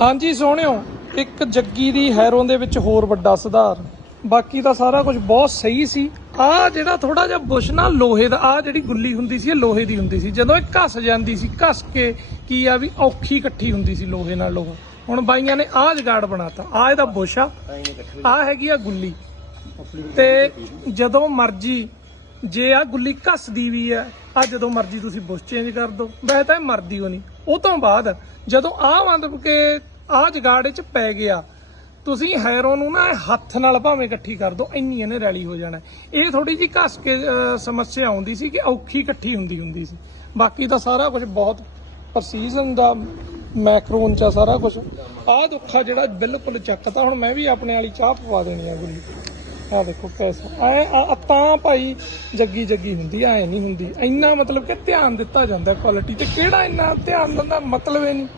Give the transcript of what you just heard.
ਹਾਂਜੀ, ਸੋਹਣਿਓ, ਇੱਕ ਜੱਗੀ ਦੀ ਹੈਰੋਂ ਦੇ ਵਿੱਚ ਹੋਰ ਵੱਡਾ ਸੁਧਾਰ। ਬਾਕੀ ਤਾਂ ਸਾਰਾ ਕੁਝ ਬਹੁਤ ਸਹੀ ਸੀ। ਆ ਜਿਹੜਾ ਥੋੜਾ ਜਿਹਾ ਬੁਸ਼ ਨਾ, ਲੋਹੇ ਦਾ, ਆ ਜਿਹੜੀ ਗੁੱਲੀ ਹੁੰਦੀ ਸੀ, ਇਹ ਲੋਹੇ ਦੀ ਹੁੰਦੀ ਸੀ। ਜਦੋਂ ਇਹ ਘਸ ਜਾਂਦੀ ਸੀ, ਘਸ ਕੇ ਕੀ ਆ ਵੀ ਔਖੀ ਇਕੱਠੀ ਹੁੰਦੀ ਸੀ ਲੋਹੇ ਨਾਲ ਲੋਹ ਹੁਣ ਬਾਈਆਂ ਨੇ ਆਹ ਜਗਾੜ ਬਣਾਤਾ। ਆ ਇਹਦਾ ਬੁਸ਼ ਆ। ਆ ਹੈਗੀ ਆ ਗੁੱਲੀ। ਤੇ ਜਦੋਂ ਮਰਜ਼ੀ ਜੇ ਆ ਗੁੱਲੀ ਘਸਦੀ ਵੀ ਆ ਆ ਜਦੋਂ ਮਰਜ਼ੀ ਤੁਸੀਂ ਬੁਸ਼ ਚੇਂਜ ਕਰ ਦਿਓ। ਵੈਸੇ ਤਾਂ ਇਹ ਮਰਦੀ ਹੋ ਨਹੀਂ ਉਹ ਤੋਂ ਬਾਅਦ ਜਦੋਂ ਆ ਮਤਲਬ ਕਿ ਆ ਜਗਾੜ ਚ ਪੈ ਗਿਆ, ਤੁਸੀਂ ਹੈਰੋ ਨੂੰ ਨਾ ਹੱਥ ਨਾਲ ਭਾਵੇਂ ਇਕੱਠੀ ਕਰ ਦਿਓ, ਇੰਨੀ ਇਹਨੇ ਰੈਲੀ ਹੋ ਜਾਣਾ। ਇਹ ਥੋੜੀ ਜੀ ਘਸ ਕੇ ਸਮੱਸਿਆ ਆਉਂਦੀ ਸੀ ਕਿ ਔਖੀ ਇਕੱਠੀ ਹੁੰਦੀ ਹੁੰਦੀ ਸੀ। ਬਾਕੀ ਤਾਂ ਸਾਰਾ ਕੁਝ ਬਹੁਤ ਪ੍ਰਸੀਜ਼ਨ ਦਾ ਮੈਕਰੋਨ ਚ ਆ ਸਾਰਾ ਕੁਝ। ਆਹ ਦੁੱਖਾ ਜਿਹੜਾ ਬਿਲਕੁਲ ਚੱਕਤਾ, ਹੁਣ ਮੈਂ ਵੀ ਆਪਣੇ ਵਾਲੀ ਚਾਹ ਪਵਾ ਦੇਣੀ ਆ ਗੁੱਲੀ ਆ ਦੇਖੋ ਕੈਸਾ ਐ ਆ ਤਾਂ ਭਾਈ ਜੱਗੀ ਜੱਗੀ ਹੁੰਦੀ ਐ ਨਹੀਂ ਹੁੰਦੀ। ਇੰਨਾ ਮਤਲਬ ਕਿ ਧਿਆਨ ਦਿੱਤਾ ਜਾਂਦਾ ਕੁਆਲਿਟੀ ਤੇ ਕਿਹੜਾ ਇੰਨਾ ਧਿਆਨ ਦਿੰਦਾ? ਮਤਲਬ ਇਹ ਨਹੀਂ।